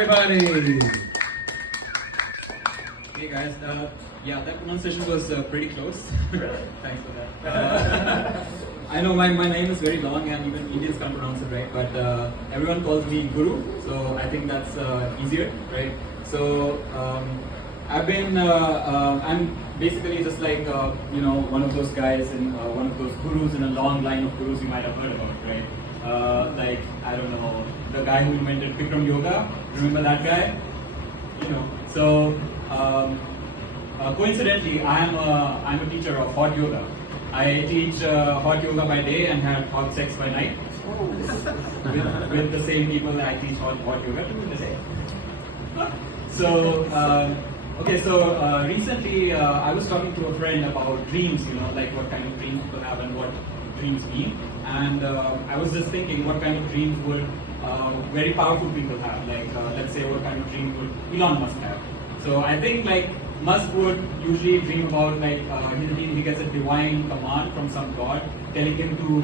everybody. Hey guys, yeah, that pronunciation was pretty close. Thanks for that. I know my name is very long and even Indians can't pronounce it right, but everyone calls me Guru, so I think that's easier, right? So I'm basically just like one of those guys and one of those gurus in a long line of gurus you might have heard about, right? Like I don't know, the guy who invented Bikram Yoga. Remember that guy? So coincidentally, I'm a teacher of hot yoga. I teach hot yoga by day and have hot sex by night with the same people that I teach hot yoga to in the day. So recently I was talking to a friend about dreams, like what kind of dreams people have and what dreams mean. And I was just thinking what kind of dreams would very powerful people have, like let's say what kind of dream would Elon Musk have. So I think like Musk would usually dream about like he gets a divine command from some god telling him to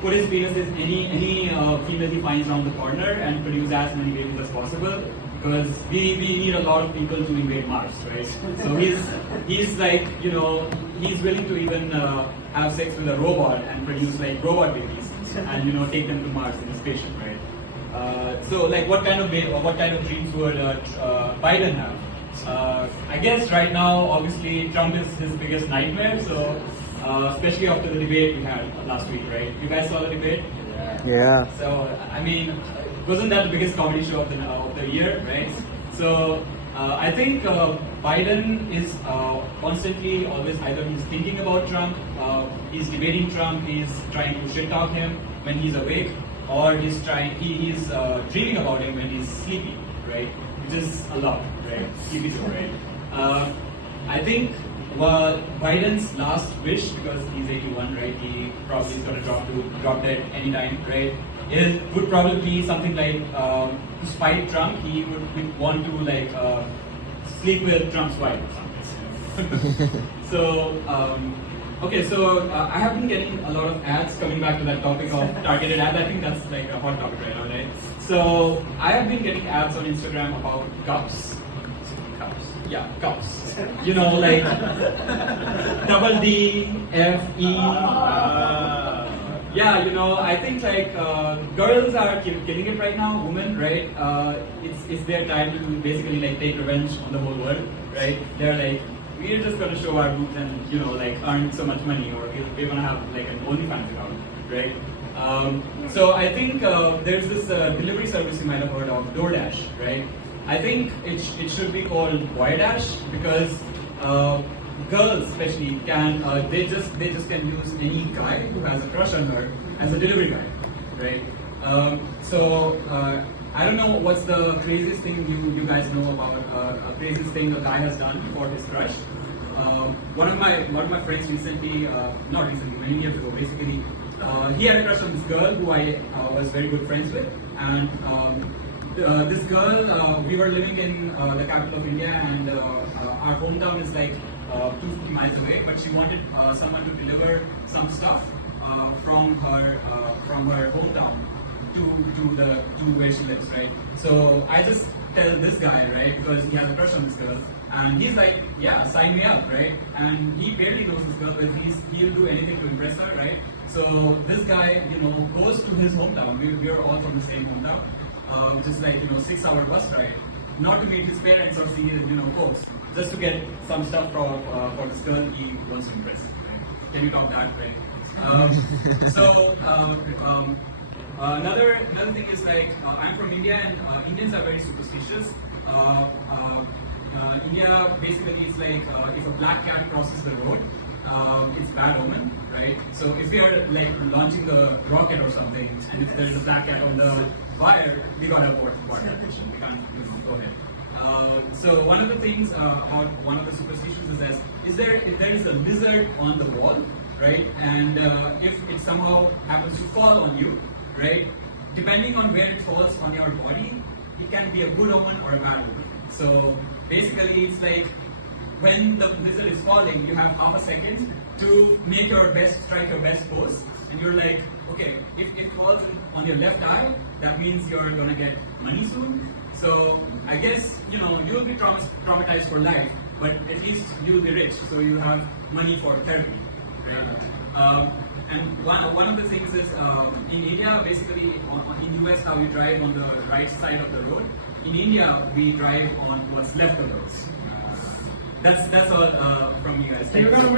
put his penis in any female he finds around the corner and produce as many babies as possible, because we need a lot of people to invade Mars, right? So he's like he's willing to even have sex with a robot and produce like robot babies and take them to Mars in a spaceship, right? So like what kind of dreams would Biden have? I guess right now, obviously, Trump is his biggest nightmare. So, especially after the debate we had last week, right? You guys saw the debate? Yeah. So, I mean, wasn't that the biggest comedy show of the year, right? So, I think Biden is constantly always either he's thinking about Trump, he's debating Trump, he's trying to shit talk him when he's awake, or he's dreaming about him when he's sleepy, right? Which is a lot, right? Sleepy too, right? I think Biden's last wish, because he's 81, right? He probably is going to drop dead anytime, right? It would probably be something like to spite Trump, he would want to like sleep with Trump's wife or something. So I have been getting a lot of ads coming back to that topic of targeted ads. I think that's like a hot topic right now, right? So I have been getting ads on Instagram about cups. Yeah, cups. Like double D, F, E. Yeah, I think like girls are killing it right now, women, right? It's their time to basically like take revenge on the whole world, right? They're like, we're just gonna show our boobs and like earn so much money, or we're gonna have like an OnlyFans account, right? So I think there's this delivery service you might have heard of, DoorDash, right? I think it should be called BoyDash, because girls especially can they just can use any guy who has a crush on her as a delivery guy, right? I don't know what's the craziest thing you guys know about a craziest thing a guy has done for his crush. One of my friends recently, not recently, many years ago, basically, he had a crush on this girl who I was very good friends with, and this girl, we were living in the capital of India, and our hometown is like 250 miles away, but she wanted someone to deliver some stuff from her hometown to where she lives, right? So I just tell this guy, right, because he has a crush on this girl, and he's like, yeah, sign me up, right? And he barely knows this girl, but he'll do anything to impress her, right? So this guy, goes to his hometown. We're all from the same hometown, just like 6-hour bus ride, not to meet his parents or see his folks, just to get some stuff for this girl he wants to impress. Right? Can you talk that, right? Another thing is like I'm from India, and Indians are very superstitious. India basically is like if a black cat crosses the road, it's bad omen, right? So if we are like launching the rocket or something, and if there is a black cat on the wire, we gotta abort that mission. We can't go ahead. So one of the things about one of the superstitions is that if there is a lizard on the wall, right, and if it somehow happens to fall on you, right, depending on where it falls on your body, it can be a good omen or a bad omen. So basically, it's like when the lizard is falling, you have half a second to strike your best pose, and you're like, okay, if it falls on your left eye, that means you're gonna get money soon. So I guess you'll be traumatized for life, but at least you'll be rich, so you have money for therapy, right? And one of the things is in India, basically in US, how you drive on the right side of the road. In India, we drive on what's left of the road. That's all from you guys. We're gonna